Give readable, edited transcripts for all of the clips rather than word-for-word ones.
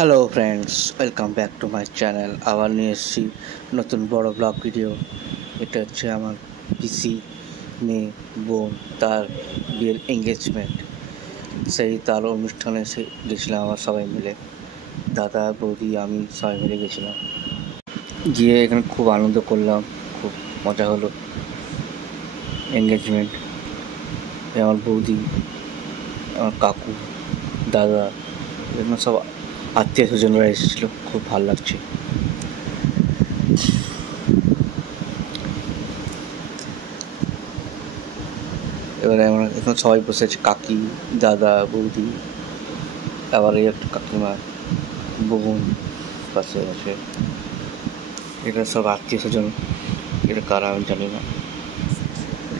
Hello friends, welcome back to my channel. আবার নিয়ে এসেছি নতুন বড় ব্লগ ভিডিও। এটা হচ্ছে আমার পিসি মেয়ে বোন, তার বিয়ের এঙ্গেজমেন্ট। তার অনুষ্ঠানে গেছিলাম আমরা সবাই মিলে, দাদা বৌদি আমি সবাই মিলে গেছিলাম। গিয়ে এখানে খুব আনন্দ করলাম, খুব মজা হলো। এঙ্গেজমেন্ট, আমার বৌদি, আমার কাকু, দাদা, এখানে সব আত্মীয় স্বজনরা এসেছিলো, খুব ভালো লাগছে। এবারে আমরা এখন সবাই বসে আছি, কাকি, দাদা, বৌদি, আবার এই একটা কাকিমা, বোন পাশে আছে। এটা সব আত্মীয় স্বজন, এটা কারা আমি জানি না,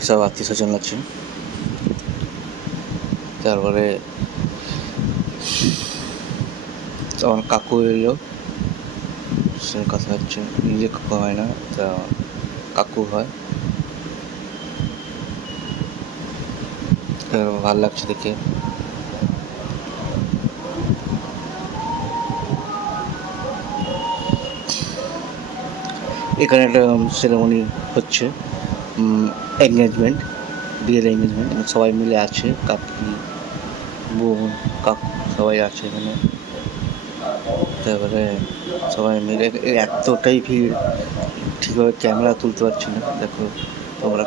সব আত্মীয় স্বজন আছে। তারপরে আমার কাকু এলো, সে কথা হচ্ছে, নিজে কাকু হয় না, তা কাকু হয়। ভালো লাগছে দেখে। এখানে একটা সেরেমনি হচ্ছে, এঙ্গেজমেন্ট, বিয়ের এঙ্গেজমেন্ট। সবাই মিলে আছে, কাকি, বোন, কাকু সবাই আছে এখানে। তারপরে সবাই মিলে, এতটাই ভিড়, ঠিকভাবে ক্যামেরা তুলতে পারছি না। দেখো তোমরা,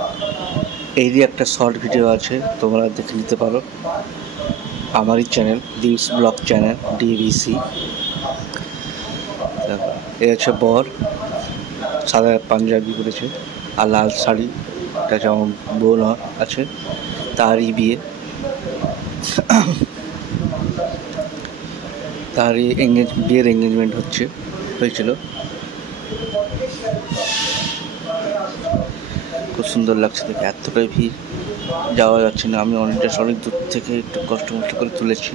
এরই একটা শর্ট ভিডিও আছে, তোমরা দেখে নিতে পারো আমারই channel, this blog channel, DVC. এ হচ্ছে বর, সাদা পাঞ্জাবি পরেছে আর লাল শাড়ি। এটা যেমন বোন আছে, তারই বিয়ে, তারই বিয়ের এঙ্গেজমেন্ট হয়েছিল। খুব সুন্দর লাগছে দেখে, এতটাই ভিড়, যাওয়া যাচ্ছে না। আমি অনেক দূর থেকে একটু কষ্ট করে তুলেছি,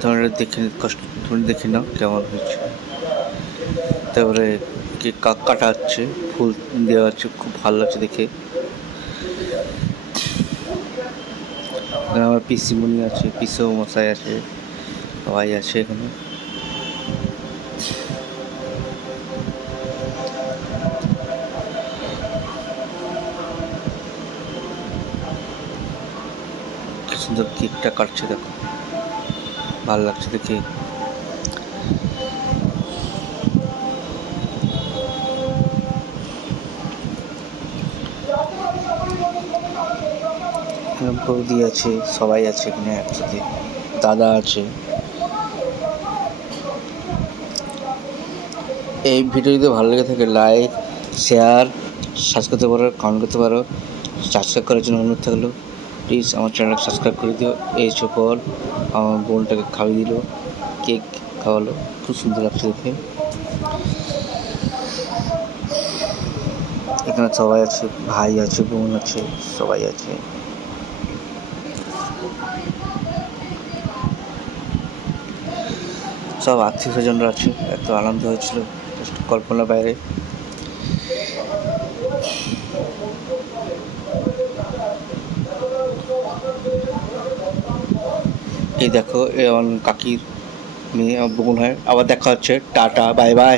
তোমরা দেখে নাও কেমন হয়েছে। তারপরে কেক কাটা হচ্ছে, ফুল দেওয়া হচ্ছে, খুব ভালো লাগছে দেখে। আমার পিসিমণি আছে, পিসো মশাই আছে, সবাই আছে এখানে। কি সুন্দর কেকটা কাটছে, দেখো ভালো লাগছে দেখে। বৌদি আছে, সবাই আছে এখানে একসাথে, দাদা আছে। এই ভিডিও যদি ভালো লেগে থাকে, লাইক, শেয়ার, সাবস্ক্রাইব করতে পারো, কমেন্ট করতে পারো। সাবস্ক্রাইব করার জন্য অনুরোধ থাকলো, প্লিজ আমার চ্যানেলকে সাবস্ক্রাইব করে দিও। এই পর আমার বোনটাকে খাওয়িয়ে দিল, কেক খাওয়ালো, খুব সুন্দর লাগছে দেখে। এখানে সবাই আছে, ভাই আছে, বোন আছে, সবাই আছে। সব আত্মীয় স্বজনরা আছে, এত আনন্দ হয়েছিল, কল্পনার বাইরে। এই দেখো, এ আমার কাকির মেয়ে, আমার বোন হয়। আবার দেখা হচ্ছে, টাটা, বাই বাই।